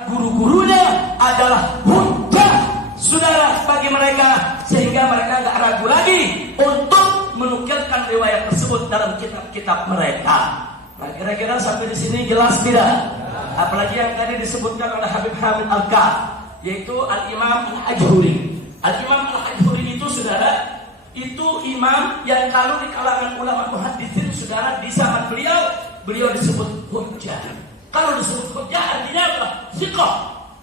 Guru-gurunya adalah hujjah, saudara, bagi mereka, sehingga mereka nggak ragu lagi untuk menukilkan riwayat tersebut dalam kitab-kitab mereka. Nah, kira-kira sampai di sini jelas tidak? Apalagi yang tadi disebutkan oleh Habib Hamid Al-Kaf, yaitu Al-Imam Al-Ajhuri. Al-Imam Al-Ajhuri itu, saudara, itu imam yang kalau di kalangan ulama muhaditsin, saudara, di zaman beliau disebut hujjah. Kalau disebut hujjah artinya apa? Thiqah.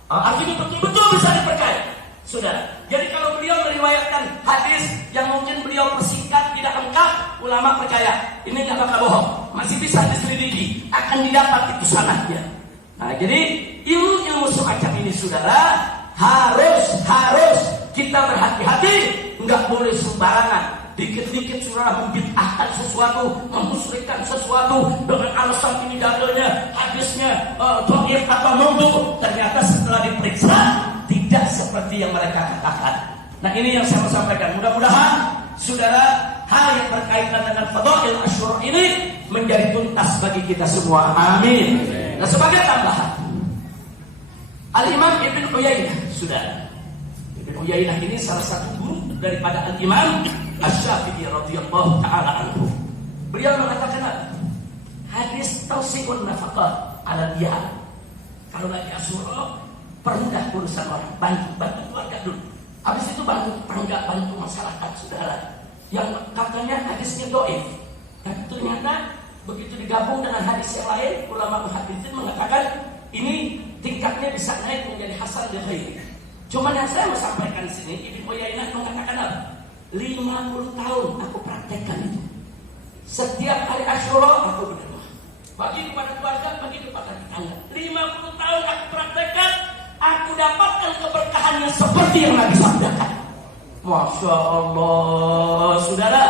Artinya betul-betul bisa dipercaya, saudara. Jadi kalau beliau meriwayatkan hadis yang mungkin beliau persingkat tidak lengkap, ulama percaya ini nggak bakal bohong, masih bisa diselidiki, akan didapat itu sanadnya. Nah, jadi ilmu semacam ini, saudara, harus kita berhati-hati, nggak boleh sembarangan. Dikit-dikit saudara membid'ahkan sesuatu, memusyrikkan sesuatu dengan alasan ini dalilnya, hadisnya dhaif atau maudhu. Ternyata setelah diperiksa tidak seperti yang mereka katakan. Nah, ini yang saya mau sampaikan. Mudah-mudahan saudara, hal yang berkaitan dengan fadail Asyura ini menjadi tuntas bagi kita semua. Amin. Nah, sebagai tambahan, Al-Imam Ibn Uyainah, saudara. Ibn Uyainah ini salah satu guru daripada Al-Imam Asy-Syafi'i radhiyallahu taala anhu. Beliau mengatakan apa? Hadis tausi'un nafaqah ala dia. Kalau lagi Asyura, permudah urusan orang, bantu keluarga dulu. Habis itu bantu tetangga, bantu masyarakat, saudara. Yang katanya hadisnya dhaif. Tapi ternyata begitu digabung dengan hadis yang lain, ulama muhaditsin mengatakan ini tingkatnya bisa naik menjadi hasan li ghairi. Cuman yang saya mau sampaikan di sini, Ibnu Uyainah mengatakan apa? 50 tahun aku praktekkan itu. Setiap hari Asyura aku berdoa. Bagi kepada keluarga, bagi kepada tetangga. 50 tahun aku praktekkan, aku dapatkan keberkahan yang seperti yang Nabi sabdakan. Masya Allah, saudara.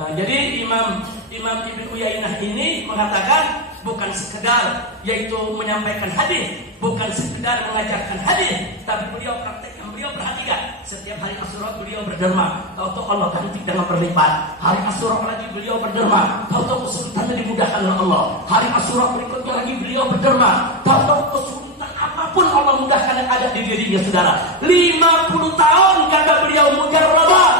Nah, jadi Imam Ibnu Uyainah ini mengatakan bukan sekedar yaitu menyampaikan hadis, bukan sekedar mengajarkan hadis, tapi beliau praktekkan, beliau perhatikan. Setiap hari Asyura beliau berderma, tahu-tahu Allah ganti dengan berlipat. Hari Asyura lagi beliau berderma, tahu-tahu kesulitannya dimudahkan oleh Allah. Hari Asyura berikutnya lagi beliau berderma, tahu-tahu kesulitan apapun Allah mudahkan yang ada di dirinya, saudara. 50 tahun kata beliau mujarrabah.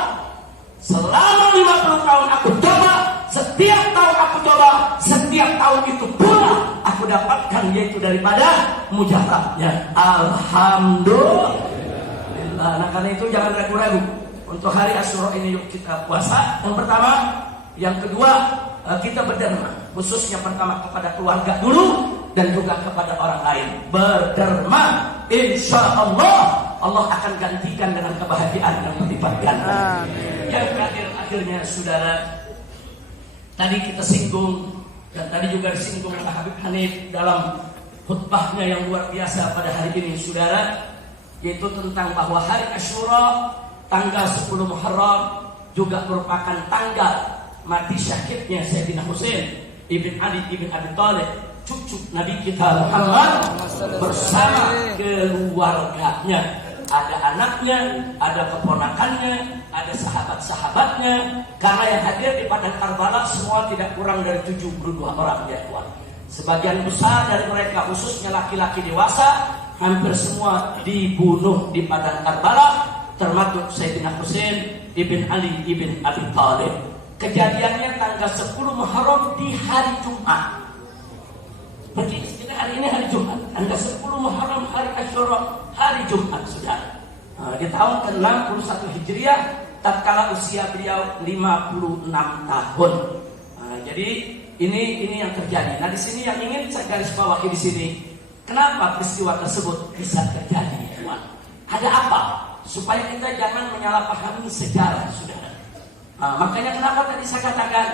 Selama 50 tahun aku coba, setiap tahun aku coba, setiap tahun itu pula aku dapatkan yaitu daripada mujarabnya. Alhamdulillah. Nah, karena itu jangan ragu-ragu. Untuk hari Asyura ini yuk kita puasa. Yang pertama, yang kedua kita berderma. Khususnya pertama kepada keluarga dulu dan juga kepada orang lain. Berderma, insya Allah Allah akan gantikan dengan kebahagiaan yang berlipat ganda. Yang terakhir akhirnya, saudara, tadi kita singgung dan tadi juga disinggung oleh Habib Hanif dalam khutbahnya yang luar biasa pada hari ini, saudara, yaitu tentang bahwa hari Asyura tanggal 10 Muharram juga merupakan tanggal mati syahidnya Sayyidina Husain ibn Ali ibn Abi Thalib, cucu Nabi kita Muhammad, bersama keluarganya. Ada anaknya, ada keponakannya, ada sahabat-sahabatnya. Karena yang hadir di padang Karbala semua tidak kurang dari 72 orang, ya tuan. Sebagian besar dari mereka, khususnya laki-laki dewasa, hampir semua dibunuh di padang Karbala, termasuk Sayyidina Husain ibn Ali ibn Abi Thalib. Kejadiannya tanggal 10 Muharram di hari Jumat. Berarti hari ini hari Jumat, tanggal 10 Muharram hari Asyura, hari Jumat, saudara. Di tahun ke-61 Hijriah, tatkala usia beliau 56 tahun. Jadi ini yang terjadi. Nah, di sini yang ingin saya garis bawahi di sini, kenapa peristiwa tersebut bisa terjadi, teman? Ada apa? Supaya kita jangan menyalahpahami sejarah, saudara. Makanya kenapa tadi saya katakan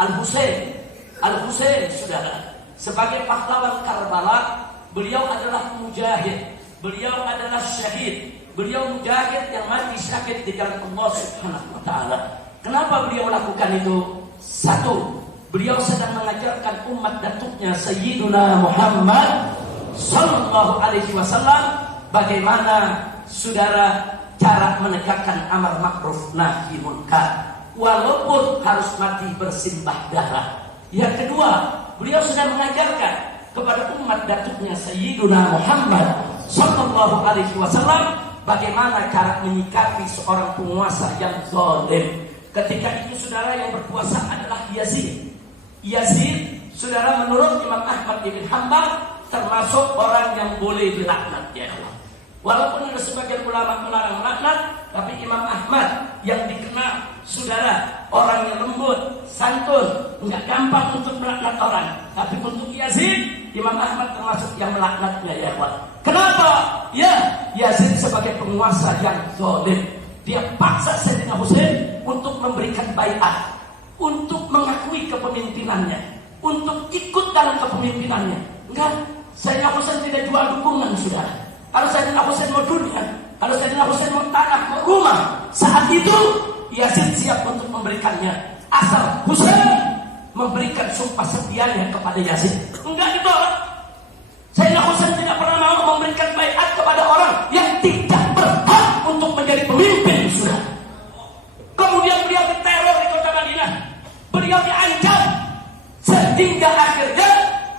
Al-Husain, saudara, sebagai pahlawan Karbala, beliau adalah mujahid, beliau adalah syahid, beliau mujahid yang mati syahid di jalan Allah Subhanahu wa taala. Kenapa beliau lakukan itu? Satu, beliau sedang mengajarkan umat datuknya Sayyiduna Muhammad sallallahu alaihi wasallam bagaimana, saudara, cara menegakkan amar ma'ruf nahi munkar walaupun harus mati bersimbah darah. Yang kedua, beliau sudah mengajarkan kepada umat datuknya Sayyiduna Muhammad Shallallahu Alaihi Wasallam bagaimana cara menyikapi seorang penguasa yang zalim. Ketika itu saudara yang berkuasa adalah Yazid. Yazid, saudara, menurut Imam Ahmad bin Hanbal termasuk orang yang boleh dilaknat, ya Allah. Walaupun ada sebagian ulama melarang melaknat, tapi Imam Ahmad yang dikenal saudara orang yang lembut, santun, enggak gampang untuk melaknat orang. Tapi untuk Yazid, Imam Ahmad termasuk yang melaknatnya, ya Allah. Kenapa? Ya, Yazid sebagai penguasa yang zalim. Dia paksa Sayyidina Husain untuk memberikan baiat, untuk mengakui kepemimpinannya, untuk ikut dalam kepemimpinannya. Enggak, Sayyidina Husain tidak jual dukungan, saudara. Kalau Sayyidina Husain mau dunia, kalau Sayyidina Husain mau tanah, mau rumah, saat itu Yazid siap untuk memberikannya. Asal Husain memberikan sumpah setianya kepada Yazid. Enggak ditolak. Sayyidina Husain tidak pernah mau memberikan baiat kepada orang yang tidak berhak untuk menjadi pemimpin, saudara. Kemudian beliau diteror di kota Madinah, beliau diancam, sehingga akhirnya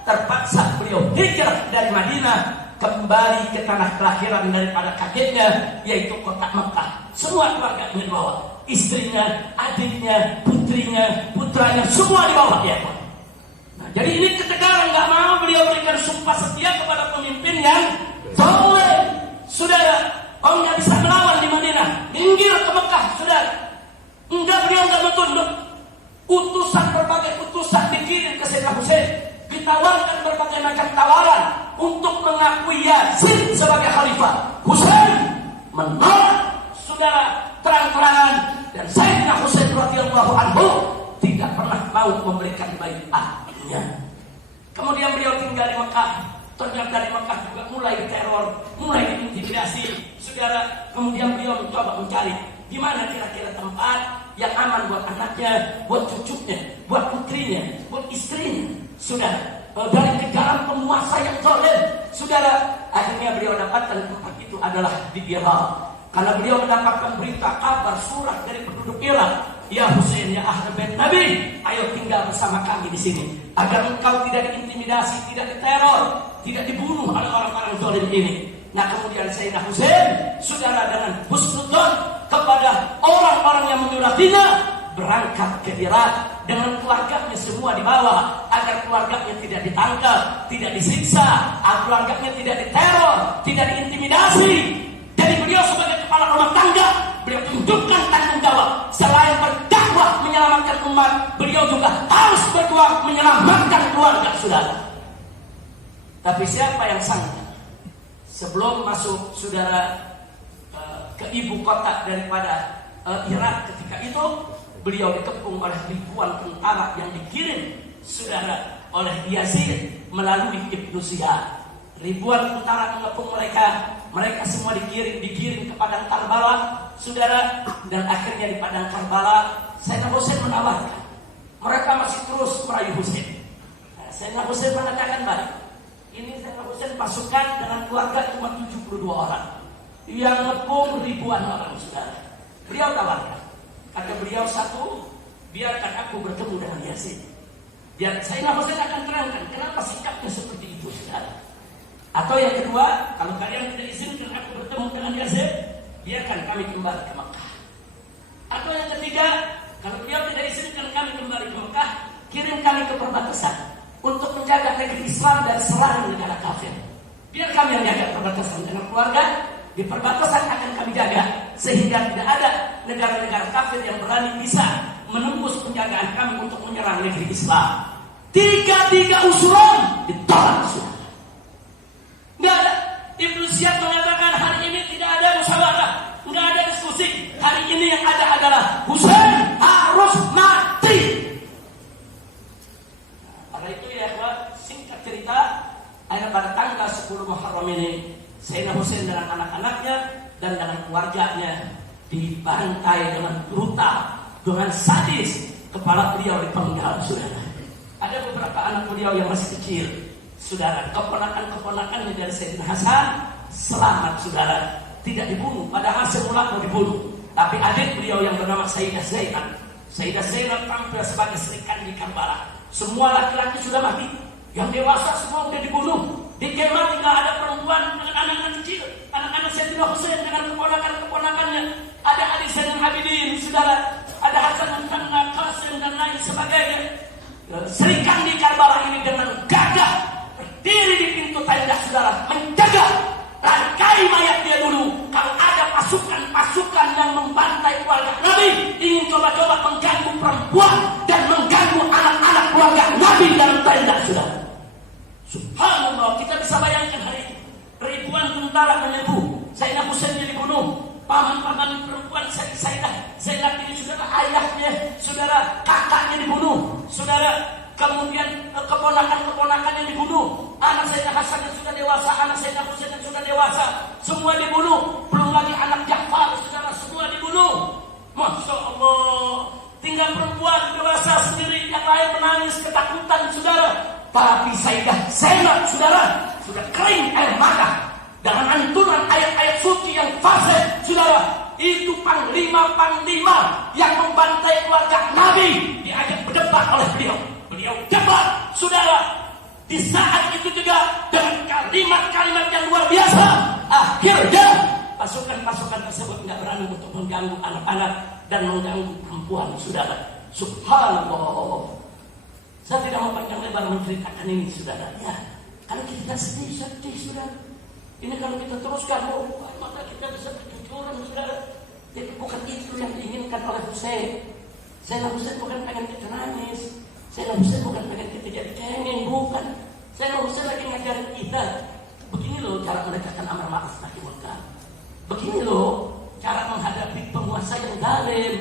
terpaksa beliau hijrah dari Madinah kembali ke tanah kelahiran daripada kakeknya, yaitu kota Mekah. Semua keluarganya dibawa, istrinya, adiknya, putrinya, putranya, semua dibawa dia. Nah, jadi ini ketegaran, nggak mau beliau berikan sumpah setia kepada pemimpin yang zalim. Saudara, orang nggak bisa melawan di Madinah, minggir ke Mekah, saudara. Enggak, beliau nggak mau tunduk. Berbagai utusan dikirim ke Sayyidina Husain, ditawarkan berbagai macam tawaran untuk mengakui Yazid sebagai khalifah. Husain menolak, saudara, terang-terangan, dan Sayyidina Husain radhiyallahu anhu tidak pernah mau memberikan baiatnya. Kemudian beliau tinggal di Mekah. Ternyata dari Mekah juga mulai diteror, mulai diintimidasi, saudara. Kemudian beliau mencoba mencari di mana kira-kira tempat yang aman buat anaknya, buat cucunya, buat putrinya, buat istrinya. Saudara, dari kejaran penguasa yang zalim, saudara, akhirnya beliau dapatkan tempat itu adalah di Irak. Karena beliau mendapatkan berita, kabar, surat dari penduduk Irak. Ya Husain, ya ahli bait Nabi, ayo tinggal bersama kami di sini, agar engkau tidak diintimidasi, tidak diteror, tidak dibunuh oleh orang-orang zalim ini. Nah, kemudian Sayyidina Husain, saudara, dengan husnudzon kepada orang-orang yang menyuratinya, berangkat ke Irak dengan keluarganya semua dibawa, agar keluarganya tidak ditangkap, tidak disiksa, agar keluarganya tidak diteror, tidak diintimidasi. Jadi beliau sebagai kepala rumah tangga, beliau tunjukkan tanggung jawab. Selain berdakwah menyelamatkan umat, beliau juga harus berjuang menyelamatkan keluarga, saudara. Tapi siapa yang sangka sebelum masuk, saudara, ke ibu kota daripada Irak ketika itu, beliau dikepung oleh ribuan tentara yang dikirim, saudara, oleh Yazid melalui Ibnu Ziyad. Ribuan tentara mengepung mereka semua dikirim ke padang Karbala, saudara. Dan akhirnya di padang Karbala, Sayyidina Husain menawarkan, mereka masih terus merayu Husain. Sayyidina Husain mengatakan, baik, ini Sayyidina Husain pasukan dengan keluarga cuma 72 orang, yang ngepung ribuan orang, saudara. Beliau tawarkan, kata beliau, satu, biarkan aku bertemu dengan Yazid. Dan Sayyidina Husain akan terangkan kenapa sikapnya seperti itu, saudara. Atau yang kedua, kalau kalian tidak izinkan aku bertemu dengan Yazid, biarkan kami kembali ke Mekah. Atau yang ketiga, kalau beliau tidak izinkan kami kembali ke Mekah, kirim kami ke perbatasan untuk menjaga negeri Islam dari serangan negara kafir. Biar kami yang jaga perbatasan dengan keluarga, di perbatasan akan kami jaga, sehingga tidak ada negara-negara kafir yang berani bisa menembus penjagaan kami untuk menyerang negeri Islam. Tiga usulan ditolak, saudara. Nggak ada. Ibnu Ziyad mengatakan hari ini tidak ada musyawarah, nggak ada diskusi. Hari ini yang ada adalah Husain harus mati. Pada itu, ya, singkat cerita, pada tanggal 10 Muharram ini, Sayyidina Husain dengan anak-anaknya dan dengan keluarganya dibantai dengan brutal, dengan sadis. Kepala beliau dipenggal, saudara. Ada beberapa anak beliau yang masih kecil, saudara. Keponakan-keponakannya dari Sayyidina Hasan selamat, saudara, tidak dibunuh. Padahal semula mau dibunuh, tapi adik beliau yang bernama Sayyidah Zainab tampil sebagai serikan di Karbala. Semua laki-laki sudah mati, yang dewasa semua sudah dibunuh. Di kemah tinggal ada perempuan dengan anak-anak kecil. saudara. Ada Hasan Tanna, Qasim dan lain sebagainya. Sri Kandi Karbala ini dengan gagah berdiri di pintu tenda saudara, menjaga rangkai mayat dia dulu. Kalau ada pasukan-pasukan yang membantai keluarga Nabi, ingin coba-coba mengganggu perempuan dan mengganggu anak-anak keluarga Nabi dalam tenda saudara. Subhanallah, kita bisa bayangkan hari itu ribuan tentara menyerbu Sayyidina Husain dibunuh, paman-paman perempuan Sayyidah ini saudara, ayahnya saudara, kakaknya dibunuh saudara, kemudian keponakan-keponakannya dibunuh, anak Sayyidina Hasan yang sudah dewasa, anak Sayyidina Husain yang sudah dewasa, semua dibunuh, belum lagi anak Ja'far saudara, semua dibunuh. Masya Allah, tinggal perempuan dewasa sendiri, yang lain menangis ketakutan saudara. Tapi Sayyidah Zainab saudara sudah kering air mata dengan anturan ayat-ayat suci yang fasih saudara. Itu panglima-panglima yang membantai keluarga Nabi diajak berdebat oleh beliau debat saudara. Di saat itu juga dengan kalimat-kalimat yang luar biasa, akhirnya pasukan-pasukan tersebut tidak berani untuk mengganggu anak-anak dan mengganggu perempuan saudara. Subhanallah. Saya tidak mau panjang lebar menceritakan ini saudara. Ya, kalau kita sedih saudara. Ini kalau kita teruskan, maka kita bisa kejujuran saudara. Jadi bukan itu yang diinginkan oleh Husain. Sayyidina Husain bukan pengen kita nangis. Sayyidina Husain bukan pengen kita jadi cengeng, bukan. Sayyidina Husain lagi ngajarin kita. Begini loh cara menegakkan amar ma'ruf nahi munkar. Begini loh cara menghadapi penguasa yang zalim.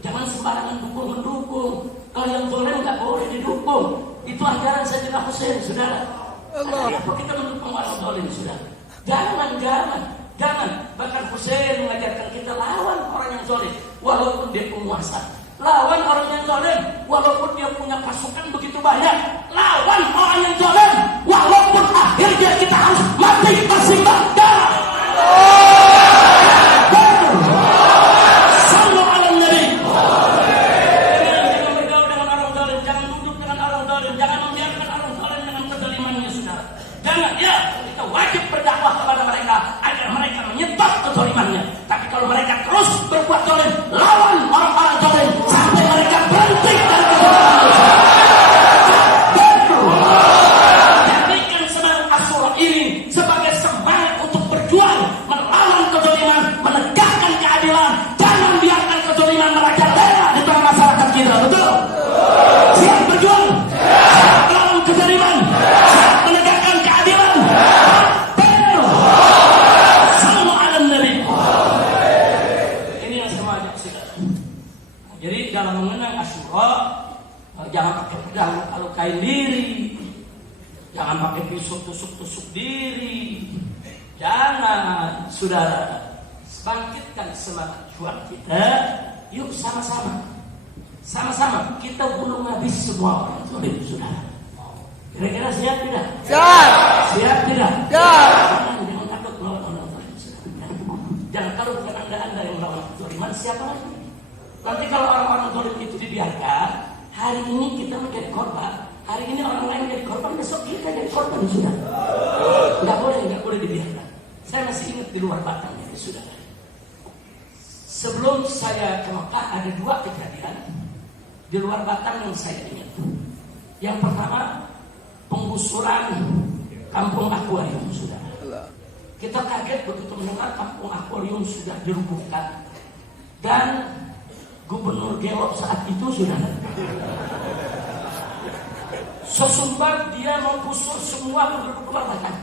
Jangan sembarangan mendukung. Kalau yang zalim nggak boleh didukung. Itu ajaran Sayyidina Husain, saudara. Kenapa kita mendukung orang zalim, saudara? Jangan. Bahkan Husain mengajarkan kita lawan orang yang zalim, walaupun dia penguasa. Lawan orang yang zalim, walaupun dia punya pasukan begitu banyak. Lawan orang yang zalim, walaupun akhirnya kita harus mati bersimbah darah. Tapi kalau mereka terus berbuat zalim, lawan orang-orang zalim sampai mereka berhenti dari kezaliman. Jadikan semangat Asyura ini sebagai semangat untuk berjuang melawan kezaliman, menegakkan keadilan. Jangan biarkan kezaliman merajalela di tengah masyarakat kita. Betul? Siap berjuang, siap melawan kezaliman, siap menegakkan keadilan. Jadi dalam mengenang Asyura, jangan pakai pedang kalau kain diri, jangan pakai pisau tusuk-tusuk diri, jangan saudara. Bangkitkan semangat juang kita, yuk sama-sama kita bunuh habis semua orang zalim saudara. Kira-kira siap tidak? Siap tidak? Jangan takut melawan orang zalim saudara. Jangan, kalau bukan anda yang melawan kezaliman, siapa lagi? Nanti kalau orang-orang zalim itu dibiarkan, hari ini kita menjadi korban, hari ini orang lain jadi korban, besok kita jadi korban sudah. Nggak boleh dibiarkan. Saya masih ingat di luar Batang ya sudah. Sebelum saya ke Mekah ada 2 kejadian di luar Batang yang saya ingat. Yang pertama penggusuran kampung akuarium sudah. Kita kaget begitu mendengar kampung akuarium sudah dirubuhkan dan Gubernur Gelok saat itu sudah sesumbar dia menggusur semua penduduk luar Batang.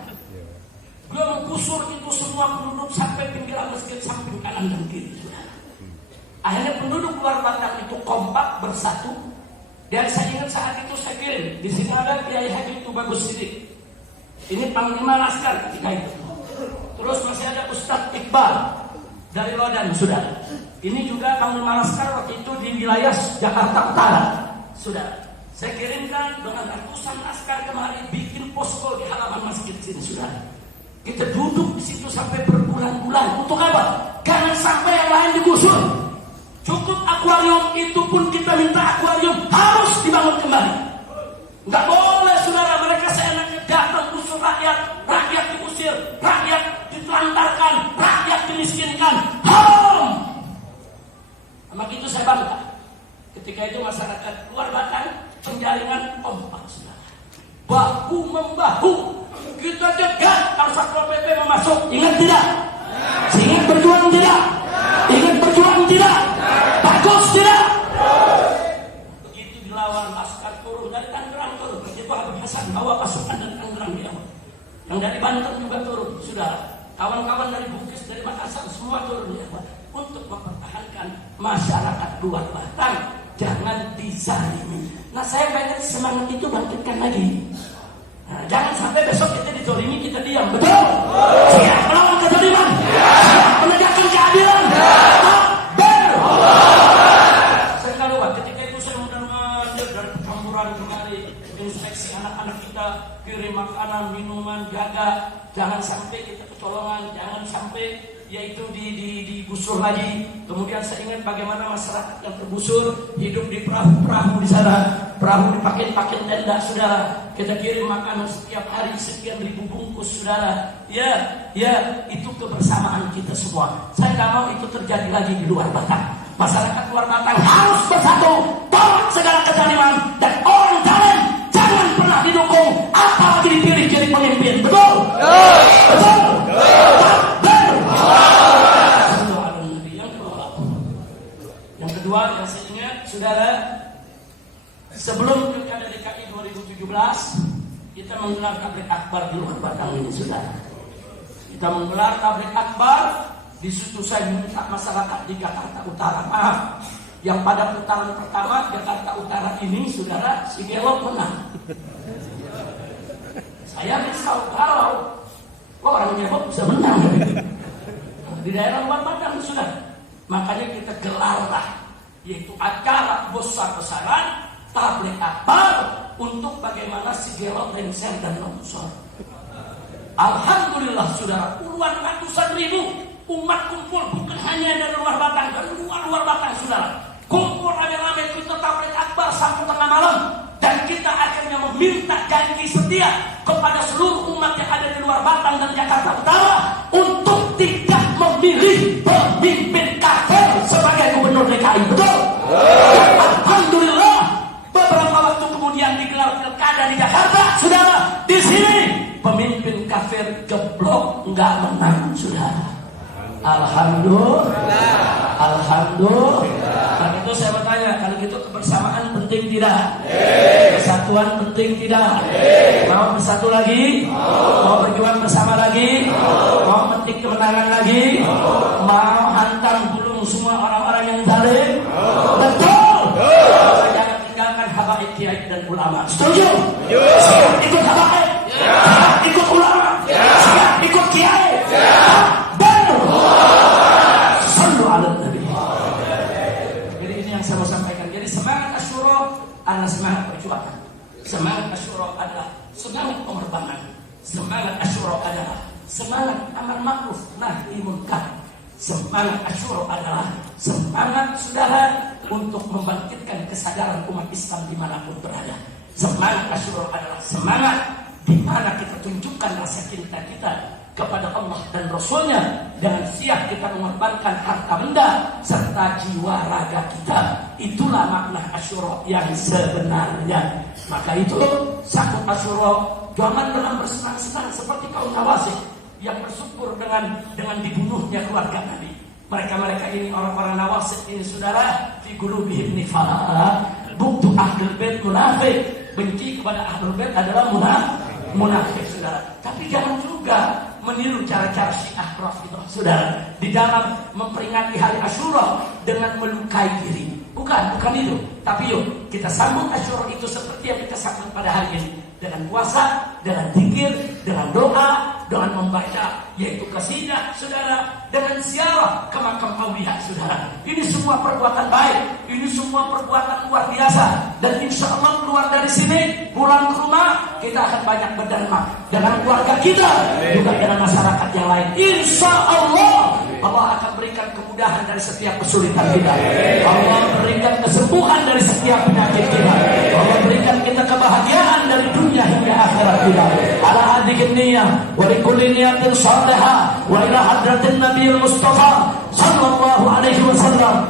Dia menggusur itu semua penduduk sampai pinggiran masjid samping kanan dan kiri. Akhirnya penduduk luar Batang itu kompak bersatu. Dan saya ingat saat itu saya kirim di sini ada Kiai Haji Tubagus Sidik. Ini Panglima Laskar ketika itu. Terus masih ada Ustadz Iqbal dari Lodan sudah. Ini juga Panglima Laskar waktu itu di wilayah Jakarta Utara. Sudah, saya kirimkan dengan ratusan laskar kemari bikin posko di halaman masjid sini sudah. Kita duduk di situ sampai berbulan-bulan. Untuk apa? Jangan sampai yang lain digusur. Cukup akuarium itu pun kita minta akuarium harus dibangun kembali. Nggak boleh saudara mereka seenaknya datang gusur rakyat diusir, rakyat ditelantarkan, rakyat dimiskinkan. Haram. Maka itu saya masuk. Ingat tidak? Ingat berjuang tidak? Ingat berjuang tidak? Bagus tidak? Begitu dilawan laskar turun dari Tangerang turun. Begitu Habib Hasan bawa pasukan dari Tangerang dia. Yang dari Banten juga turun, sudah. Kawan-kawan dari Bugis, dari Makassar semua turun ya, untuk mempertahankan masyarakat luar Batang. Jangan dizalimi. Nah, saya pengen semangat itu bangkitkan lagi. Nah, jangan sampai besok kita dizalimi, kita diam. Betul? Siap melawan kezaliman. Siap menegakkan keadilan. Sekali waktu ketika itu saya mudah-mudahan dari pertempuran kemari, inspeksi anak-anak kita, kirim makanan, minuman, jaga. Jangan sampai kita kecolongan, jangan sampai yaitu digusur lagi. Kemudian saya ingat bagaimana masyarakat yang tergusur hidup di perahu-perahu di sana, perahu dipakai tenda, saudara. Kita kirim makanan setiap hari sekian ribu bungkus, saudara. Ya, itu kebersamaan kita semua. Saya tidak mau itu terjadi lagi di luar Batang. Masyarakat luar Batang harus bersatu, tolak segala kezaliman, dan orang zalim jangan pernah didukung, apalagi dipilih jadi pemimpin. Betul? Betul. Yang kedua yang saya ingat, saudara, sebelum Pilkada DKI 2017 kita menggelar tablik akbar di luar Batang ini, saudara. Kita menggelar tablik akbar. Di situ saya minta masyarakat di Jakarta Utara, maaf, yang pada putaran pertama Jakarta Utara ini, saudara, si Gelo menang. Saya risau kalau orang Gelo bisa menang di daerah luar Batang, sudah. Makanya kita gelarlah yaitu acara besar-besaran tablik akbar untuk bagaimana si Gelo lengser dan longsor. Alhamdulillah, saudara, puluhan ratusan ribu umat kumpul, bukan hanya dari luar Batang, dari luar Batang, saudara. Kumpul rame-rame kita tablik akbar sampai tengah malam, dan kita akhirnya meminta janji setia kepada seluruh umat yang ada di luar Batang dan Jakarta Utara untuk tidak memilih pemimpin kafir sebagai gubernur DKI. Betul? Alhamdulillah, beberapa waktu kemudian digelar pilkada di Jakarta, saudara. Di sini pemimpin kafir geblok nggak menang, saudara. Alhamdulillah. Karena itu saya bertanya, kalau gitu kebersamaan penting tidak? Kesatuan penting tidak? Mau bersatu lagi? Mau berjuang bersama lagi? Mau metik kemenangan lagi? Mau hantam gulung semua orang-orang yang zalim? Betul. Jangan tinggalkan habaib kiai dan ulama. Setuju? Siap ikut habaib? Siap ikut ulama? Siap ikut kiai? Jadi ini yang saya mau sampaikan. Jadi semangat Asyura adalah semangat perjuangan. Semangat Asyura adalah semangat pengorbanan. Semangat Asyura adalah semangat amar ma'ruf nahi munkar. Semangat Asyura adalah semangat, saudara, untuk membangkitkan kesadaran umat Islam dimanapun berada. Semangat Asyura adalah semangat di mana kita tunjukkan rasa cinta kita kepada Allah dan Rasulnya dengan siap kita mengorbankan harta benda serta jiwa raga kita. Itulah makna Asyura yang sebenarnya. Maka itu sakut Asyura jangan dalam bersenang-senang seperti kaum Nawasih yang bersyukur dengan dibunuhnya keluarga Nabi. Mereka ini orang-orang Nawasih ini, saudara, fi qulubihim nifaq, buktu ahlul bait munafik. Benci kepada ahlul bait adalah munafik, saudara. Tapi jangan juga meniru cara-cara Syiah Rafidhah, saudara, di dalam memperingati hari Asyura dengan melukai diri. Bukan itu. Tapi yuk kita sambut Asyura itu seperti yang kita sambut pada hari ini, dengan puasa, dengan zikir, dengan doa, dengan membaca yaitu qasidah, saudara, dengan ziarah ke makam auliya, saudara. Ini semua perbuatan baik, ini semua perbuatan luar biasa. Dan insya Allah keluar dari sini, pulang ke rumah, kita akan banyak berderma dengan keluarga kita, juga dengan masyarakat yang lain. Insya Allah akan berikan kemudahan dari setiap kesulitan kita. Allah berikan kesembuhan dari setiap penyakit kita. Allah berikan kita kebahagiaan dari dunia hingga akhirat kita. Ala hadhihi niyyah wa likulli niyatin salihah wa ila hadratin nabiyil mustafa sallallahu alaihi wasallam.